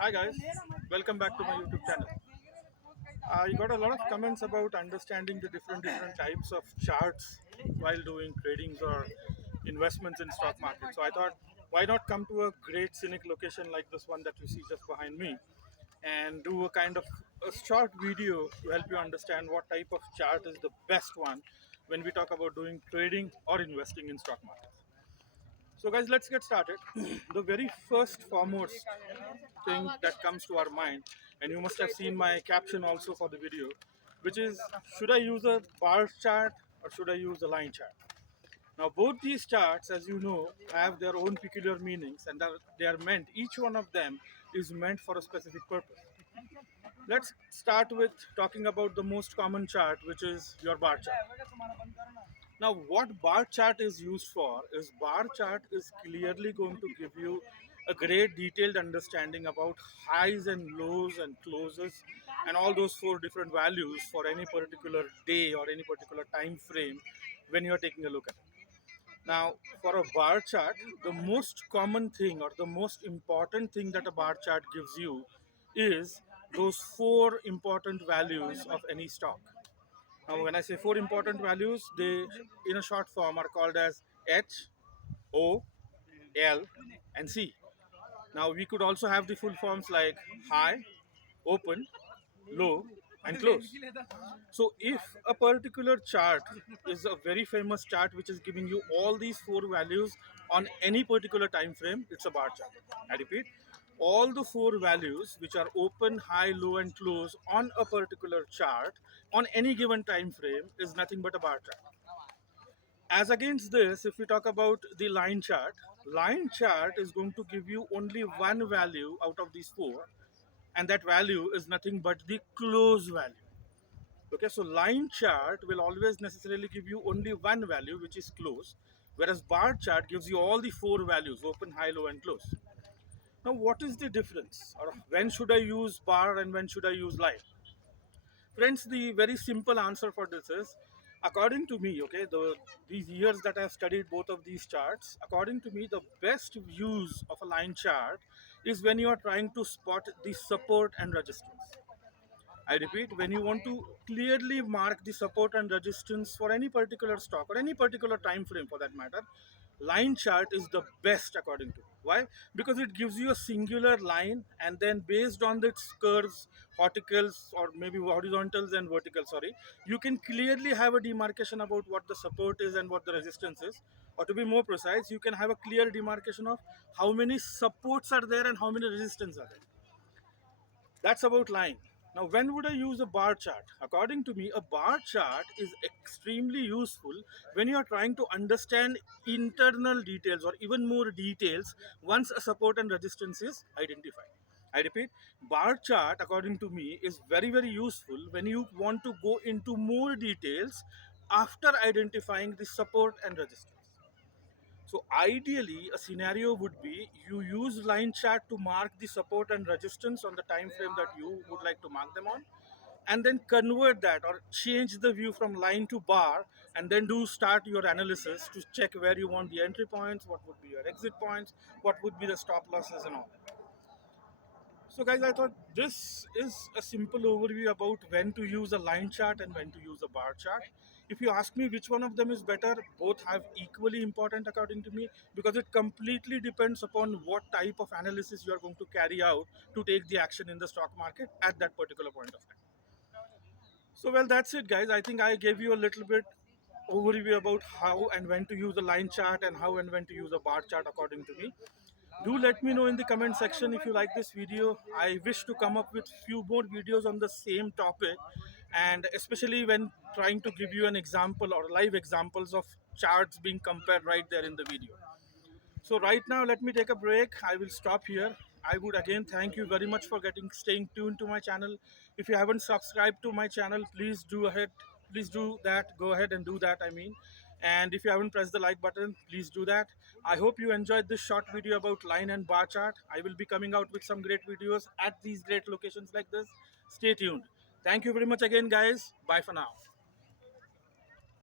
Hi guys, welcome back to my YouTube channel. I got a lot of comments about understanding the different types of charts while doing tradings or investments in stock market. So I thought, why not come to a great scenic location like this one that you see just behind me, and do a kind of a short video to help you understand what type of chart is the best one when we talk about doing trading or investing in stock markets. So guys, let's get started. The very first foremost thing that comes to our mind, and you must have seen my caption also for the video, which is, should I use a bar chart or should I use a line chart? Now both these charts, as you know, have their own peculiar meanings, and they are meant, each one of them is meant for a specific purpose. Let's start with talking about the most common chart, which is your bar chart. Now, what bar chart is used for is, bar chart is clearly going to give you a great detailed understanding about highs and lows and closes and all those four different values for any particular day or any particular time frame when you are taking a look at it. Now, for a bar chart, the most common thing or the most important thing that a bar chart gives you is those four important values of any stock. Now, when I say four important values, they, in a short form, are called as H, O, L, and C. Now, we could also have the full forms like high, open, low, and close. So, if a particular chart is a very famous chart which is giving you all these four values on any particular time frame, it's a bar chart. I repeat, all the four values which are open, high, low, and close on a particular chart on any given time frame is nothing but a bar chart. As against this, if we talk about the line chart is going to give you only one value out of these four, and that value is nothing but the close value. Okay, so line chart will always necessarily give you only one value, which is close, whereas bar chart gives you all the four values: open, high, low, and close. Now, what is the difference, or when should I use bar and when should I use line? Friends, the very simple answer for this is, according to me, okay, these years that I've studied both of these charts, according to me, the best use of a line chart is when you are trying to spot the support and resistance. I repeat, when you want to clearly mark the support and resistance for any particular stock or any particular time frame for that matter, line chart is the best according to me. Why? Because it gives you a singular line, and then based on its curves, verticals, or maybe horizontals and verticals, sorry, you can clearly have a demarcation about what the support is and what the resistance is. Or to be more precise, you can have a clear demarcation of how many supports are there and how many resistance are there. That's about line. Now, when would I use a bar chart? According to me, a bar chart is extremely useful when you are trying to understand internal details or even more details once a support and resistance is identified. I repeat, bar chart, according to me, is very useful when you want to go into more details after identifying the support and resistance. So ideally, a scenario would be, you use line chart to mark the support and resistance on the time frame that you would like to mark them on, and then convert that or change the view from line to bar, and then do start your analysis to check where you want the entry points, what would be your exit points, what would be the stop losses and all. So guys, I thought this is a simple overview about when to use a line chart and when to use a bar chart. If you ask me which one of them is better, both have equally important according to me, because it completely depends upon what type of analysis you are going to carry out to take the action in the stock market at that particular point of time. So well, that's it guys. I think I gave you a little bit overview about how and when to use a line chart and how and when to use a bar chart according to me. Do let me know in the comment section if you like this video. I wish to come up with few more videos on the same topic, and especially when trying to give you an example or live examples of charts being compared right there in the video. So right now, let me take a break. I will stop here. I would again thank you very much for staying tuned to my channel. If you haven't subscribed to my channel, please do ahead. Please do that. Go ahead and do that. I mean, and if you haven't pressed the like button, please do that. I hope you enjoyed this short video about line and bar chart. I will be coming out with some great videos at these great locations like this. Stay tuned. Thank you very much again, guys. Bye for now.